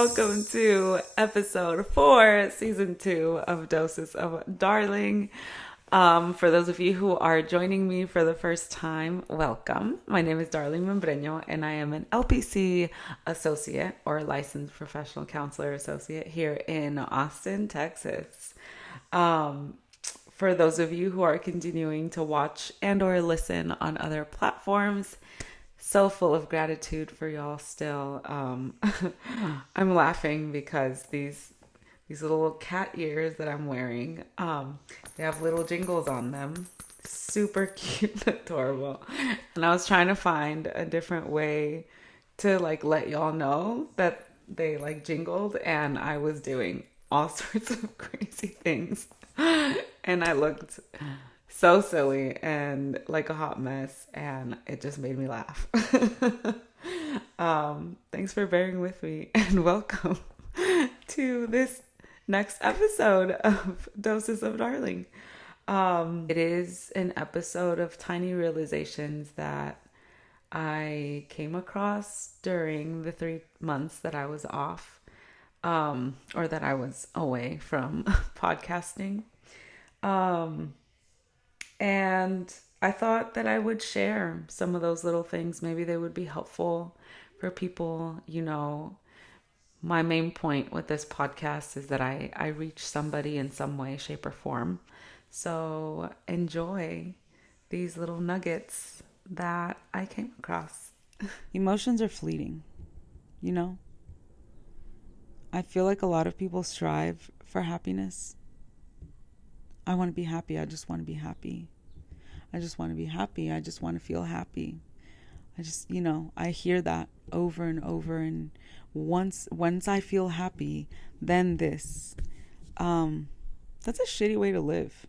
welcome to episode 4, season 2 of Doses of Darling. For those of you who are joining me for the first time, welcome. My name is Darling Membreño, and I am an LPC associate or licensed professional counselor associate here in Austin, Texas. For those of you who are continuing to watch and or listen on other platforms, so full of gratitude for y'all still. I'm laughing because these little cat ears that I'm wearing, they have little jingles on them. Super cute and adorable. And I was trying to find a different way to let y'all know that they jingled, and I was doing all sorts of crazy things. And I looked so silly and like a hot mess, and it just made me laugh. Thanks for bearing with me, and welcome to this next episode of Doses of Darling. It is an episode of tiny realizations that I came across during the 3 months that I was off, or that I was away from podcasting. And I thought that I would share some of those little things. Maybe they would be helpful for people. You know, my main point with this podcast is that I reach somebody in some way, shape, or form. So enjoy these little nuggets that I came across. Emotions are fleeting, you know? I feel like a lot of people strive for happiness. I want to be happy. I just want to be happy. I just want to be happy. I just want to feel happy. I hear that over and over. And once I feel happy, then this. That's a shitty way to live.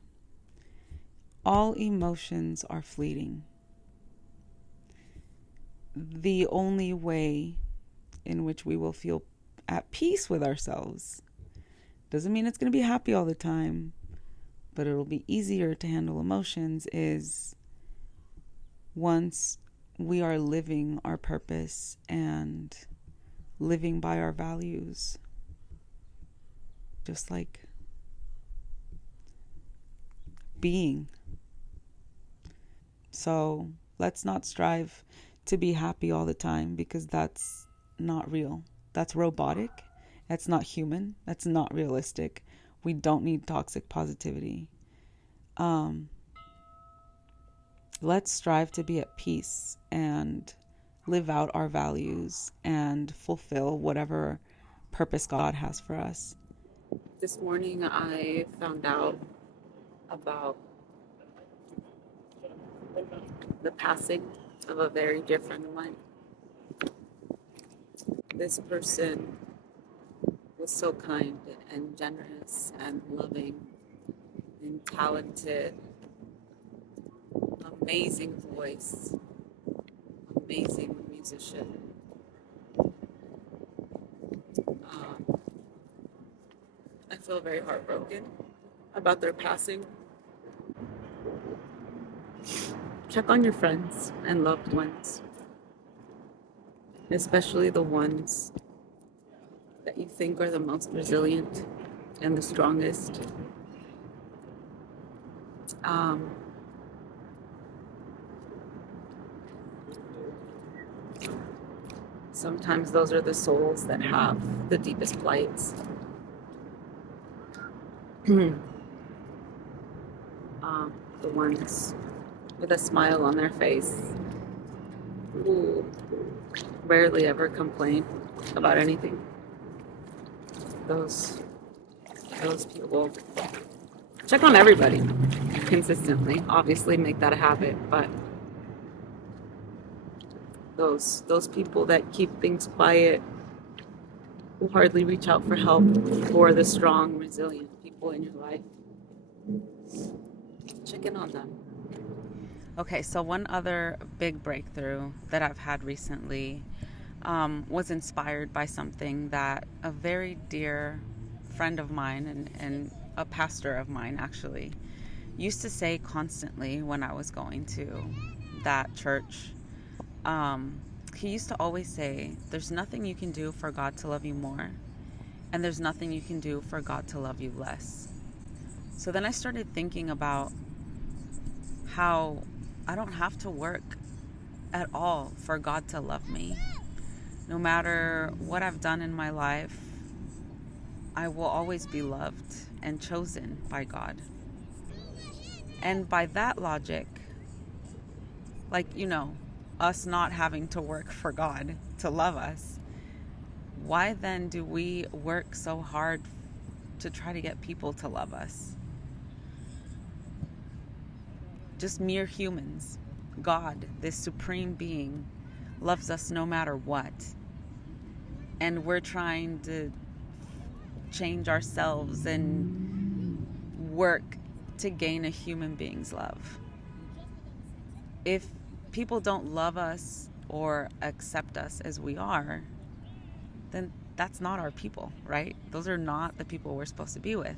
All emotions are fleeting. The only way in which we will feel at peace with ourselves doesn't mean it's going to be happy all the time, but it'll be easier to handle emotions is once we are living our purpose and living by our values. Just like being. So let's not strive to be happy all the time, because that's not real. That's robotic. That's not human. That's not realistic. We don't need toxic positivity. Let's strive to be at peace and live out our values and fulfill whatever purpose God has for us. This morning I found out about the passing of a very dear friend of mine. This person was so kind and generous and loving and talented, amazing voice, amazing musician. I feel very heartbroken about their passing. Check on your friends and loved ones, especially the ones that you think are the most resilient and the strongest. Sometimes those are the souls that have the deepest plights. The ones with a smile on their face who rarely ever complain about anything. Those people. Check on everybody consistently. Obviously make that a habit, but those people that keep things quiet, who hardly reach out for help, who are the strong, resilient people in your life. Check in on them. Okay, so one other big breakthrough that I've had recently was inspired by something that a very dear friend of mine and a pastor of mine actually used to say constantly when I was going to that church. he used to always say, there's nothing you can do for God to love you more, and there's nothing you can do for God to love you less. So then I started thinking about how I don't have to work at all for God to love me. No matter what I've done in my life, I will always be loved and chosen by God. And by that logic, like, us not having to work for God to love us, why then do we work so hard to try to get people to love us? Just mere humans. God, this supreme being, loves us no matter what. And we're trying to change ourselves and work to gain a human being's love. If people don't love us or accept us as we are, then that's not our people, right? Those are not the people we're supposed to be with.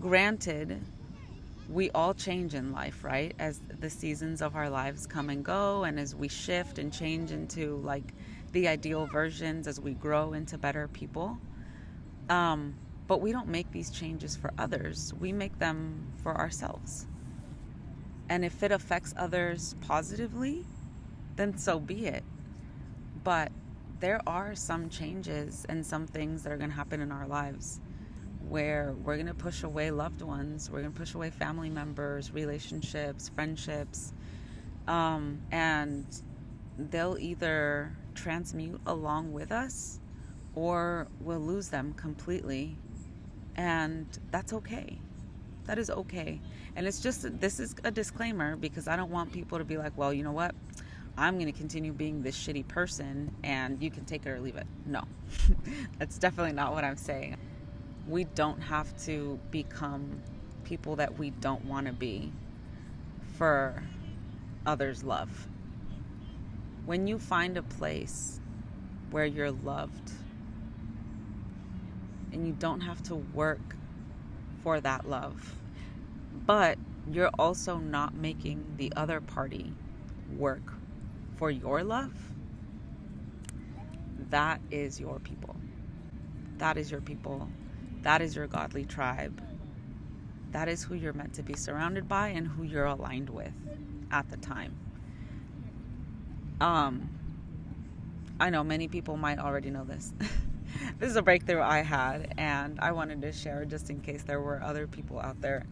Granted, we all change in life, right? As the seasons of our lives come and go, and as we shift and change into like the ideal versions, as we grow into better people. But we don't make these changes for others. We make them for ourselves. And if it affects others positively, then so be it. But there are some changes and some things that are going to happen in our lives where we're going to push away loved ones, we're going to push away family members, relationships, friendships, and they'll either transmute along with us or we'll lose them completely. And that's okay. That is okay. And it's just, this is a disclaimer because I don't want people to be like, well, you know what? I'm going to continue being this shitty person and you can take it or leave it. No, that's definitely not what I'm saying. We don't have to become people that we don't want to be for others' love. When you find a place where you're loved and you don't have to work for that love, but you're also not making the other party work for your love, that is your people. That is your people. That is your godly tribe. That is who you're meant to be surrounded by and who you're aligned with at the time. I know many people might already know this. This is a breakthrough I had, and I wanted to share just in case there were other people out there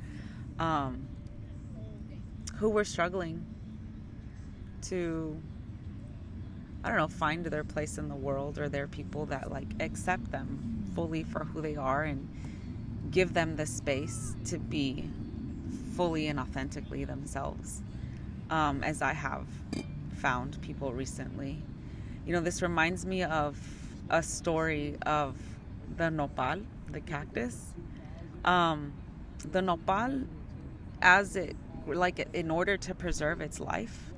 who were struggling to, I don't know, find their place in the world, or their people that like accept them fully for who they are and give them the space to be fully and authentically themselves, as I have found people recently. This reminds me of a story of the nopal, the cactus. The nopal, in order to preserve its life,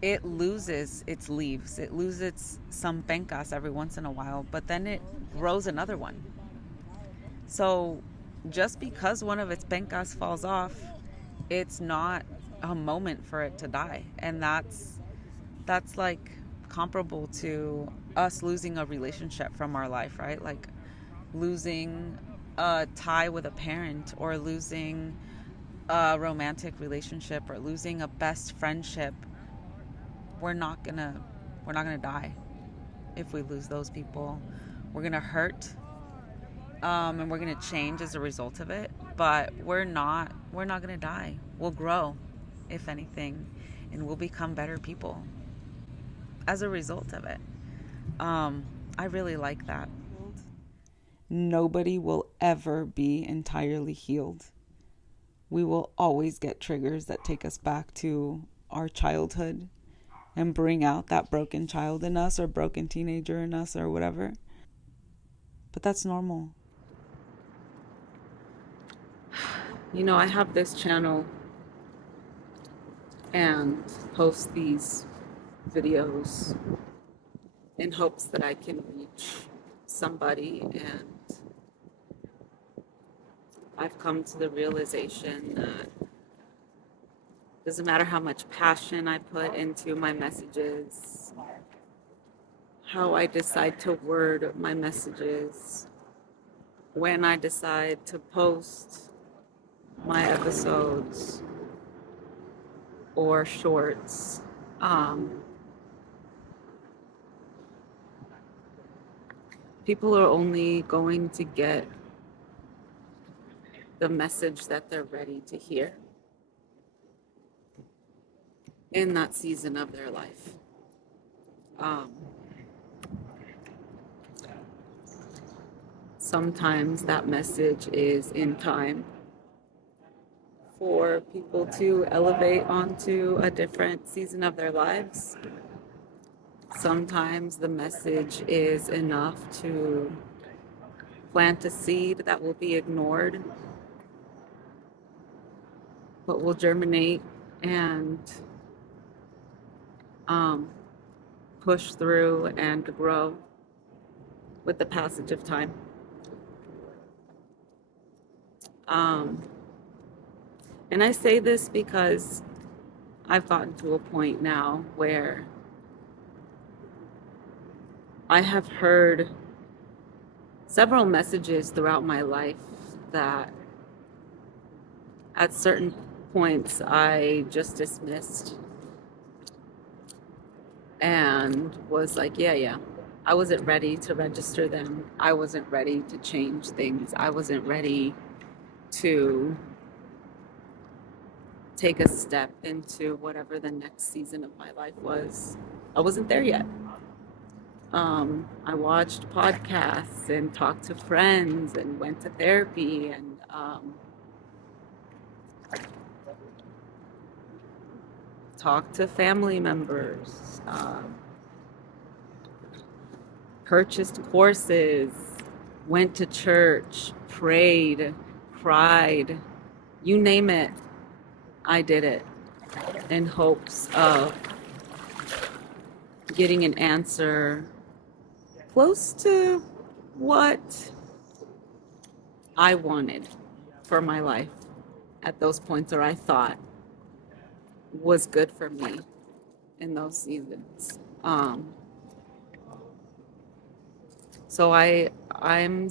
it loses its leaves. It loses some pencas every once in a while, but then it grows another one. So just because one of its pencas falls off, it's not a moment for it to die. And that's like comparable to us losing a relationship from our life, right? Like losing a tie with a parent, or losing a romantic relationship, or losing a best friendship. We're not gonna die if we lose those people. We're gonna hurt, and we're gonna change as a result of it. But we're not gonna die. We'll grow, if anything, and we'll become better people as a result of it. I really like that. Nobody will ever be entirely healed. We will always get triggers that take us back to our childhood and bring out that broken child in us, or broken teenager in us, or whatever. But that's normal. I have this channel and post these videos in hopes that I can reach somebody, and I've come to the realization that it doesn't matter how much passion I put into my messages, how I decide to word my messages, when I decide to post my episodes or shorts. Um, People are only going to get the message that they're ready to hear in that season of their life. Um, Sometimes that message is in time for people to elevate onto a different season of their lives. Sometimes the message is enough to plant a seed that will be ignored, but will germinate and push through and grow with the passage of time. And I say this because I've gotten to a point now where I have heard several messages throughout my life that at certain points I just dismissed and was like, yeah. I wasn't ready to register them. I wasn't ready to change things. I wasn't ready to take a step into whatever the next season of my life was. I wasn't there yet. I watched podcasts and talked to friends and went to therapy and talked to family members, purchased courses, went to church, prayed, cried, you name it, I did it in hopes of getting an answer close to what I wanted for my life at those points, or I thought was good for me in those seasons. So I'm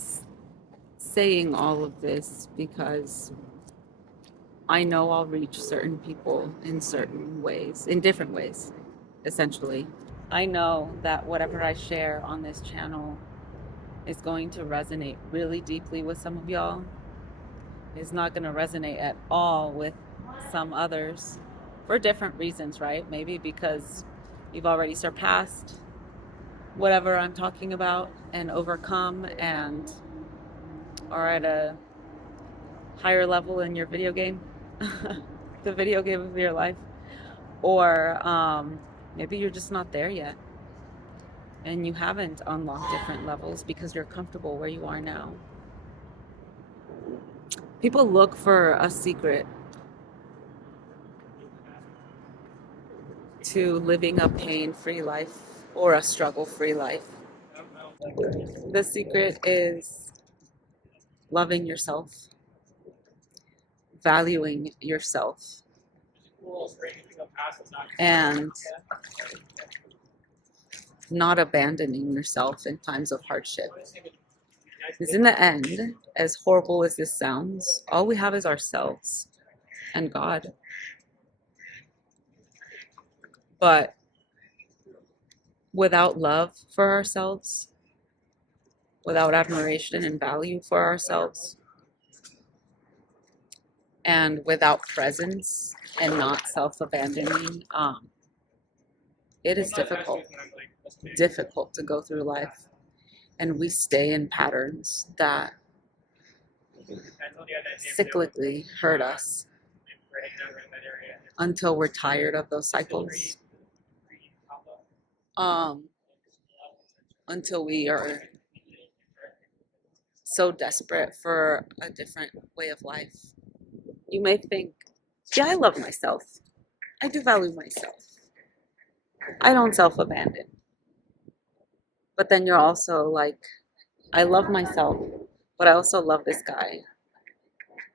saying all of this because I know I'll reach certain people in certain ways, in different ways, essentially. I know that whatever I share on this channel is going to resonate really deeply with some of y'all. It's not going to resonate at all with some others for different reasons, right? Maybe because you've already surpassed whatever I'm talking about and overcome and are at a higher level in your video game, the video game of your life. Or maybe you're just not there yet and you haven't unlocked different levels because you're comfortable where you are now. People look for a secret to living a pain-free life or a struggle-free life. The secret is loving yourself, valuing yourself, and not abandoning yourself in times of hardship. Because in the end, as horrible as this sounds, all we have is ourselves and God. But without love for ourselves, without admiration and value for ourselves, and without presence and not self-abandoning, it is difficult to go through life. And we stay in patterns that cyclically hurt us until we're tired of those cycles. Until we are so desperate for a different way of life. You may think, yeah, I love myself. I do value myself. I don't self-abandon. But then you're also like, I love myself, but I also love this guy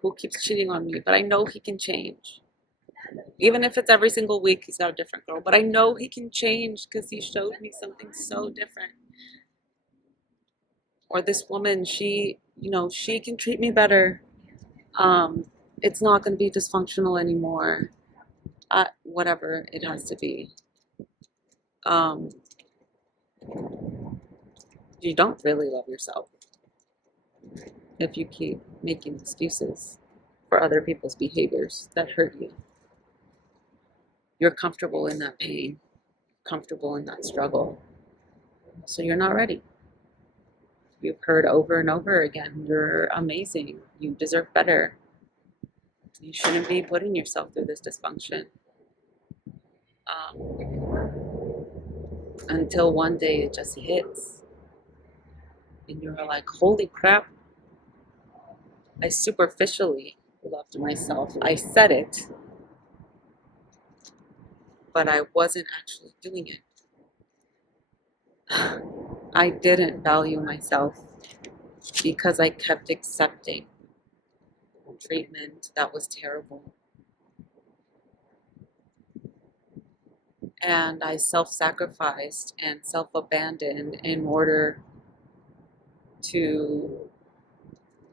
who keeps cheating on me, but I know he can change. Even if it's every single week, he's got a different girl. But I know he can change because he showed me something so different. Or this woman, she can treat me better. Um, it's not going to be dysfunctional anymore. Whatever it has to be. Um, you don't really love yourself if you keep making excuses for other people's behaviors that hurt you. You're comfortable in that pain, comfortable in that struggle. So you're not ready. You've heard over and over again, you're amazing. You deserve better. You shouldn't be putting yourself through this dysfunction. Until one day it just hits. And you're like, holy crap. I superficially loved myself. I said it, but I wasn't actually doing it. I didn't value myself because I kept accepting treatment that was terrible. And I self-sacrificed and self-abandoned in order to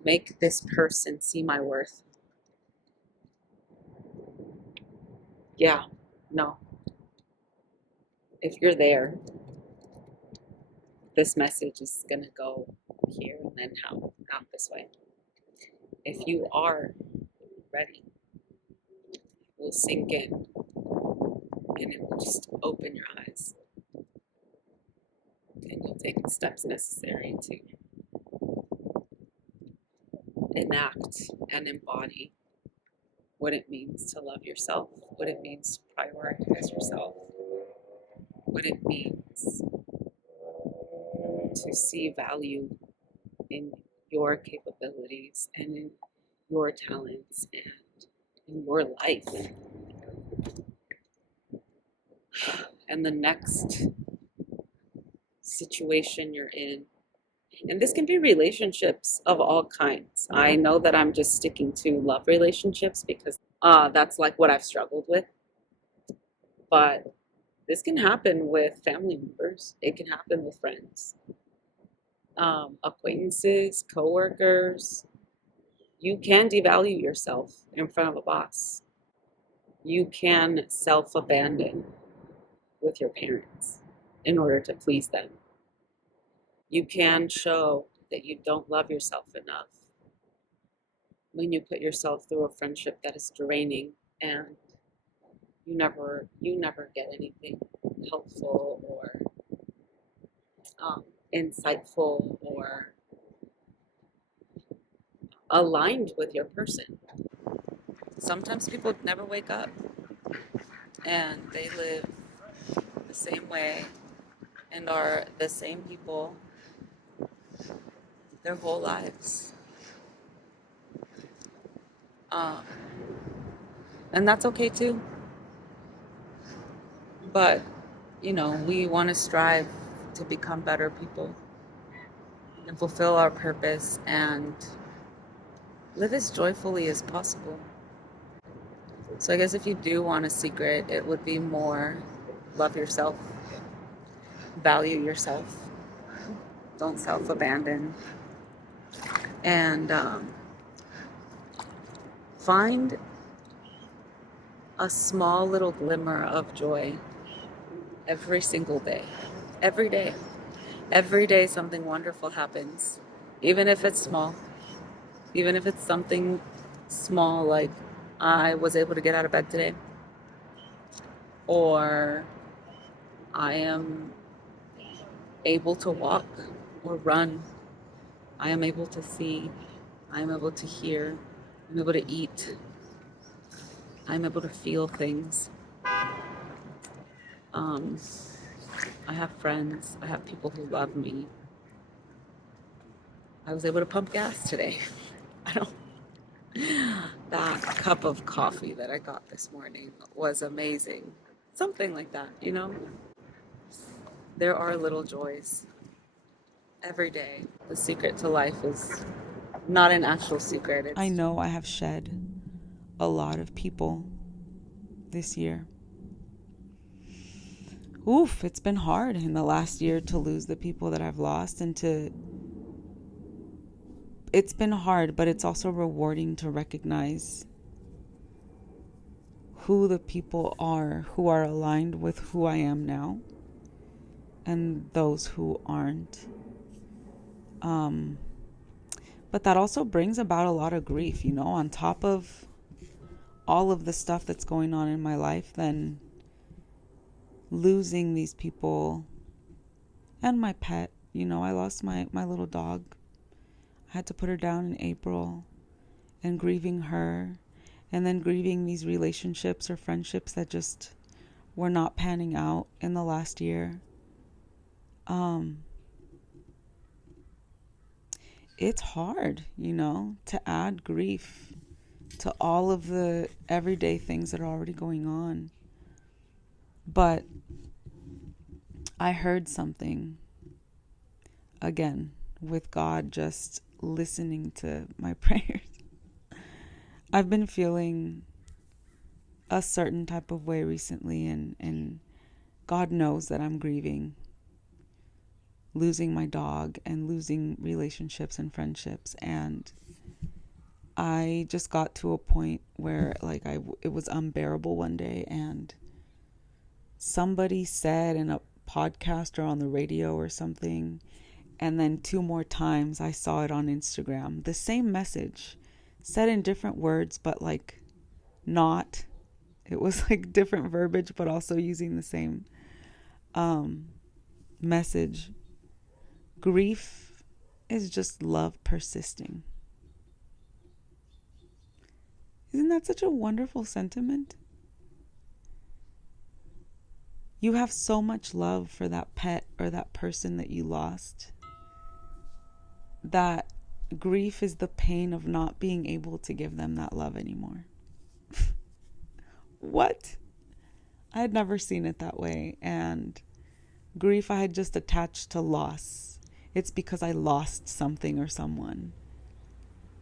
make this person see my worth. Yeah, no. If you're there, this message is going to go here and then out this way. If you are ready, it will sink in and it will just open your eyes. And you'll take the steps necessary to enact and embody what it means to love yourself, what it means to prioritize yourself, what it means to see value in your capabilities and in your talents and in your life. And the next situation you're in, and this can be relationships of all kinds. I know that I'm just sticking to love relationships because that's like what I've struggled with. But this can happen with family members. It can happen with friends, acquaintances, coworkers. You can devalue yourself in front of a boss. You can self-abandon with your parents in order to please them. You can show that you don't love yourself enough when you put yourself through a friendship that is draining and you never get anything helpful or insightful or aligned with your person. Sometimes people never wake up and they live the same way and are the same people their whole lives. And that's okay too. But, we want to strive to become better people and fulfill our purpose and live as joyfully as possible. So I guess if you do want a secret, it would be more love yourself, value yourself, don't self-abandon, and find a small little glimmer of joy every single day. Every day. Every day something wonderful happens. Even if it's small. Even if it's something small like I was able to get out of bed today. Or I am able to walk or run. I am able to see. I am able to hear. I'm able to eat. I'm able to feel things. I have friends. I have people who love me. I was able to pump gas today. That cup of coffee that I got this morning was amazing. Something like that, There are little joys every day. The secret to life is not an actual secret. I know I have shed a lot of people this year. Oof, it's been hard in the last year to lose the people that I've lost, and it's been hard, but it's also rewarding to recognize who the people are who are aligned with who I am now, and those who aren't. But that also brings about a lot of grief, on top of all of the stuff that's going on in my life. Then losing these people and my pet, I lost my little dog. I had to put her down in April, and grieving her, and then grieving these relationships or friendships that just were not panning out in the last year. It's hard, to add grief to all of the everyday things that are already going on. But I heard something, again, with God just listening to my prayers. I've been feeling a certain type of way recently, and God knows that I'm grieving losing my dog and losing relationships and friendships. And I just got to a point where it was unbearable one day, and somebody said in a podcast or on the radio or something, and then 2 more times I saw it on Instagram, the same message said in different words, but not, it was different verbiage, but also using the same message. Grief is just love persisting. Isn't that such a wonderful sentiment? You have so much love for that pet or that person that you lost, that grief is the pain of not being able to give them that love anymore. What? I had never seen it that way. And grief I had just attached to loss. It's because I lost something or someone.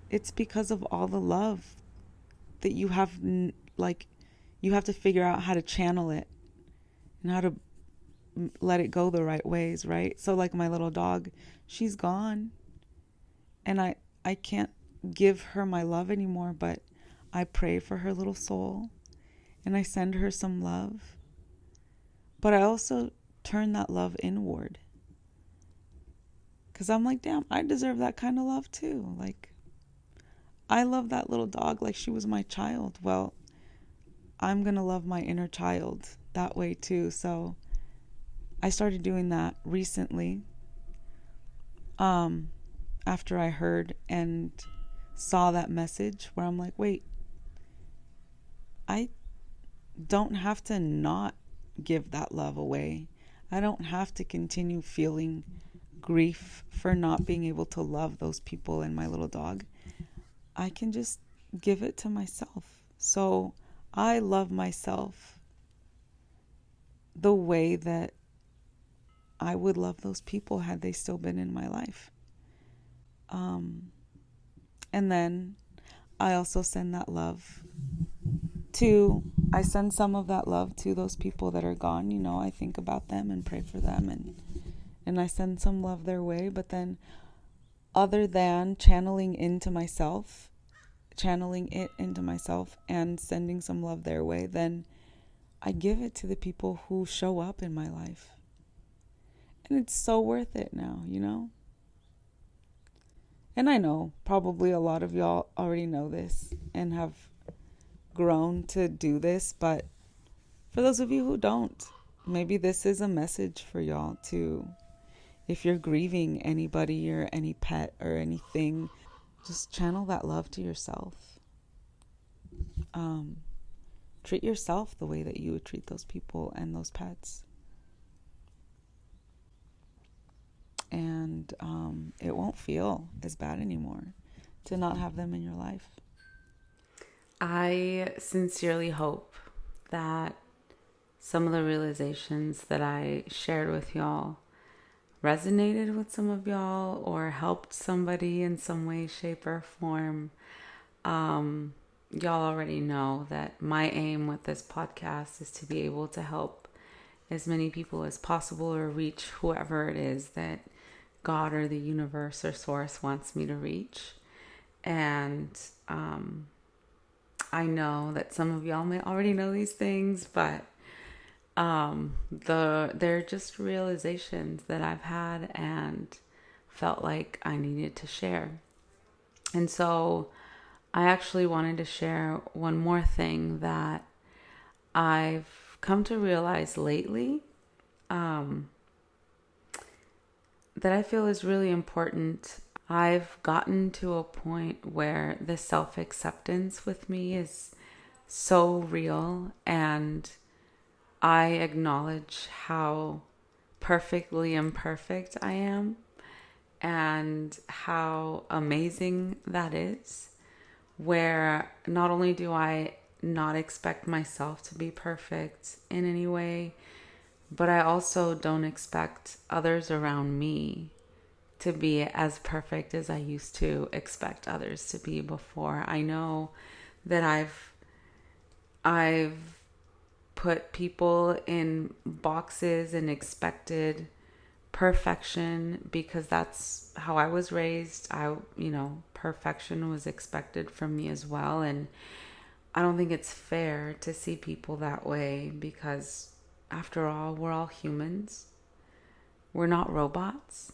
It's because of all the love that you have, you have to figure out how to channel it and how to let it go the right ways, right? So my little dog, she's gone, and I can't give her my love anymore, but I pray for her little soul, and I send her some love. But I also turn that love inward, because I'm damn, I deserve that kind of love too. I love that little dog like she was my child. Well, I'm going to love my inner child that way too. So I started doing that recently, after I heard and saw that message, where I'm wait, I don't have to not give that love away. I don't have to continue feeling grief for not being able to love those people and my little dog. I can just give it to myself. So I love myself the way that I would love those people had they still been in my life. And then I also send that love I send some of that love to those people that are gone. I think about them and pray for them, and I send some love their way. But then, other than channeling it into myself and sending some love their way, then I give it to the people who show up in my life. And it's so worth it now, And I know probably a lot of y'all already know this and have grown to do this, but for those of you who don't, maybe this is a message for y'all too. If you're grieving anybody or any pet or anything, just channel that love to yourself. Treat yourself the way that you would treat those people and those pets. And it won't feel as bad anymore to not have them in your life. I sincerely hope that some of the realizations that I shared with y'all resonated with some of y'all or helped somebody in some way, shape, or form. y'all already know that my aim with this podcast is to be able to help as many people as possible, or reach whoever it is that God or the universe or source wants me to reach. And I know that some of y'all may already know these things, but they're just realizations that I've had and felt like I needed to share. And so I actually wanted to share one more thing that I've come to realize lately, that I feel is really important. I've gotten to a point where the self-acceptance with me is so real, and I acknowledge how perfectly imperfect I am and how amazing that is, where not only do I not expect myself to be perfect in any way, but I also don't expect others around me to be as perfect as I used to expect others to be before. I know that I've put people in boxes and expected perfection because that's how I was raised. Perfection was expected from me as well. And I don't think it's fair to see people that way, because after all, we're all humans. We're not robots.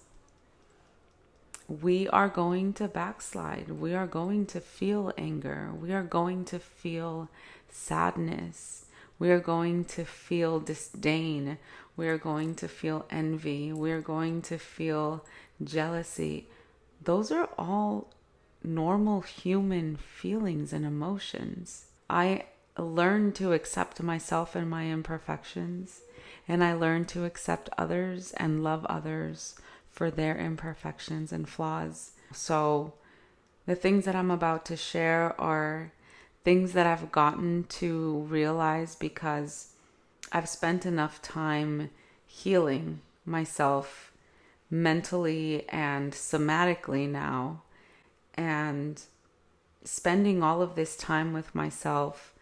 We are going to backslide. We are going to feel anger. We are going to feel sadness. We are going to feel disdain. We are going to feel envy. We are going to feel jealousy. Those are all normal human feelings and emotions. I learned to accept myself and my imperfections, and I learned to accept others and love others for their imperfections and flaws. So the things that I'm about to share are things that I've gotten to realize because I've spent enough time healing myself mentally and somatically now, and spending all of this time with myself,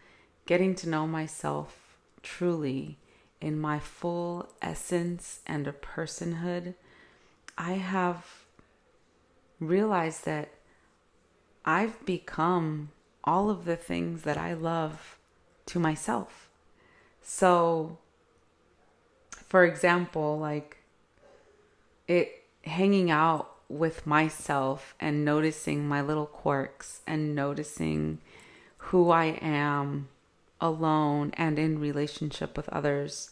getting to know myself truly in my full essence and a personhood. I have realized that I've become all of the things that I love to myself. So, for example, like hanging out with myself and noticing my little quirks and noticing who I am alone and in relationship with others.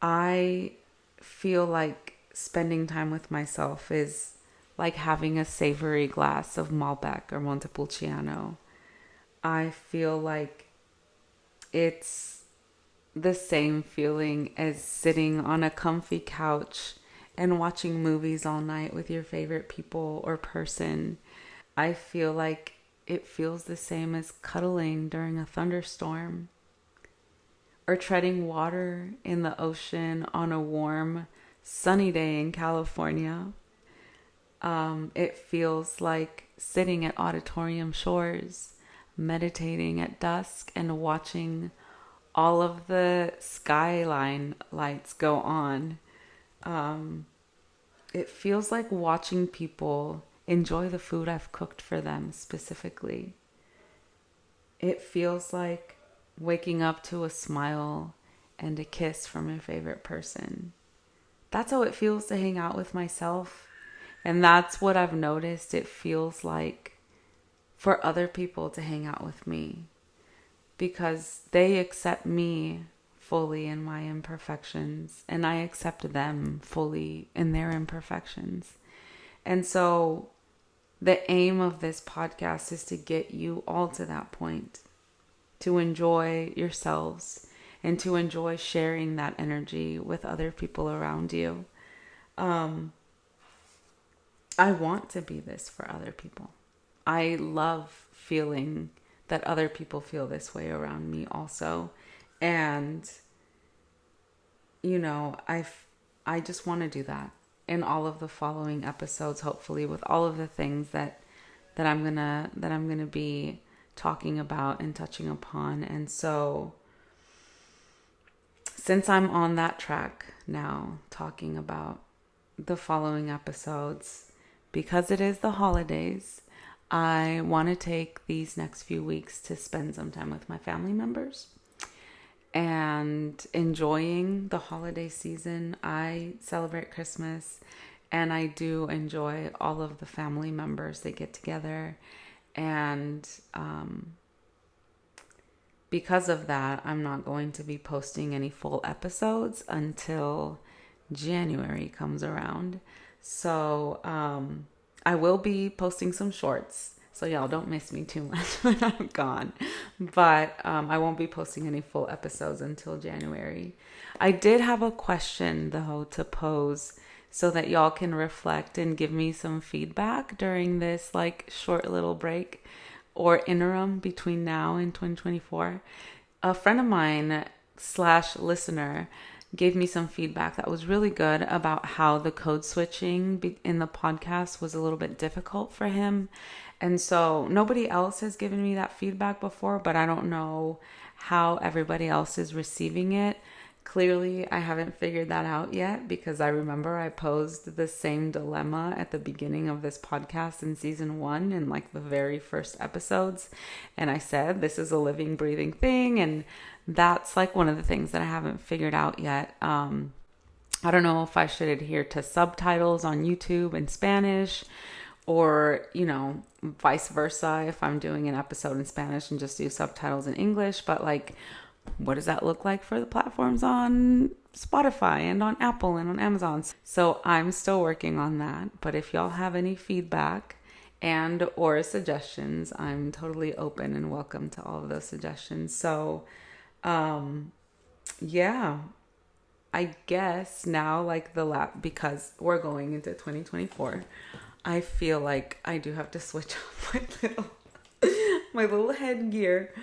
I feel like spending time with myself is like having a savory glass of Malbec or Montepulciano. I feel like it's the same feeling as sitting on a comfy couch and watching movies all night with your favorite people or person. I feel like it feels the same as cuddling during a thunderstorm, or treading water in the ocean on a warm, sunny day in California. It feels like sitting at auditorium shores, meditating at dusk and watching all of the skyline lights go on. It feels like watching people enjoy the food I've cooked for them specifically. It feels like waking up to a smile and a kiss from your favorite person. That's how it feels to hang out with myself. And that's what I've noticed it feels like for other people to hang out with me, because they accept me fully in my imperfections, and I accept them fully in their imperfections. And so the aim of this podcast is to get you all to that point, to enjoy yourselves and to enjoy sharing that energy with other people around you. I want to be this for other people. I love feeling that other people feel this way around me also. And, I just want to do that in all of the following episodes, hopefully with all of the things that I'm gonna be talking about and touching upon. And so since I'm on that track now, talking about the following episodes, because it is the holidays, I want to take these next few weeks to spend some time with my family members and enjoying the holiday season. I celebrate Christmas, and I do enjoy all of the family members that get together. And because of that, I'm not going to be posting any full episodes until January comes around. So I will be posting some shorts, so y'all don't miss me too much when I'm gone. But I won't be posting any full episodes until January. I did have a question, though, to pose so that y'all can reflect and give me some feedback during this short little break or interim between now and 2024. A friend of mine / listener gave me some feedback that was really good about how the code switching in the podcast was a little bit difficult for him. And so nobody else has given me that feedback before, but I don't know how everybody else is receiving it. Clearly, I haven't figured that out yet, because I remember I posed the same dilemma at the beginning of this podcast in season 1 in the very first episodes. And I said, this is a living, breathing thing. And that's one of the things that I haven't figured out yet. I don't know if I should adhere to subtitles on YouTube in Spanish, or, vice versa, if I'm doing an episode in Spanish and just do subtitles in English. But what does that look like for the platforms on Spotify and on Apple and on Amazon? So I'm still working on that. But if y'all have any feedback and or suggestions, I'm totally open and welcome to all of those suggestions. So, yeah, I guess now because we're going into 2024, I feel like I do have to switch up my little headgear.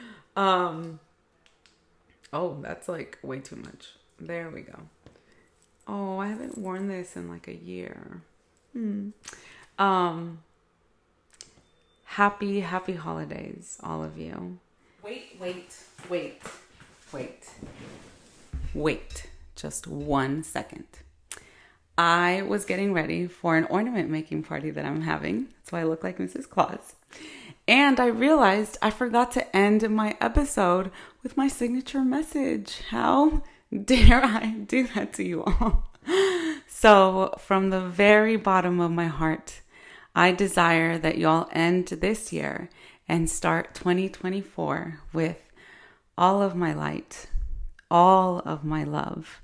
Oh, that's way too much. There we go. Oh, I haven't worn this in a year. Happy holidays, all of you. Wait. Just 1 second. I was getting ready for an ornament making party that I'm having. That's why I look like Mrs. Claus. And I realized I forgot to end my episode with my signature message. How dare I do that to you all? So from the very bottom of my heart, I desire that y'all end this year and start 2024 with all of my light, all of my love,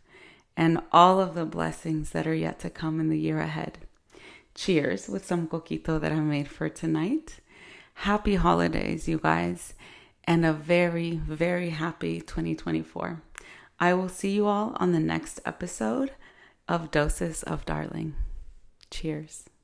and all of the blessings that are yet to come in the year ahead. Cheers with some coquito that I made for tonight. Happy holidays, you guys, and a very, very happy 2024. I will see you all on the next episode of Doses of Darling. Cheers.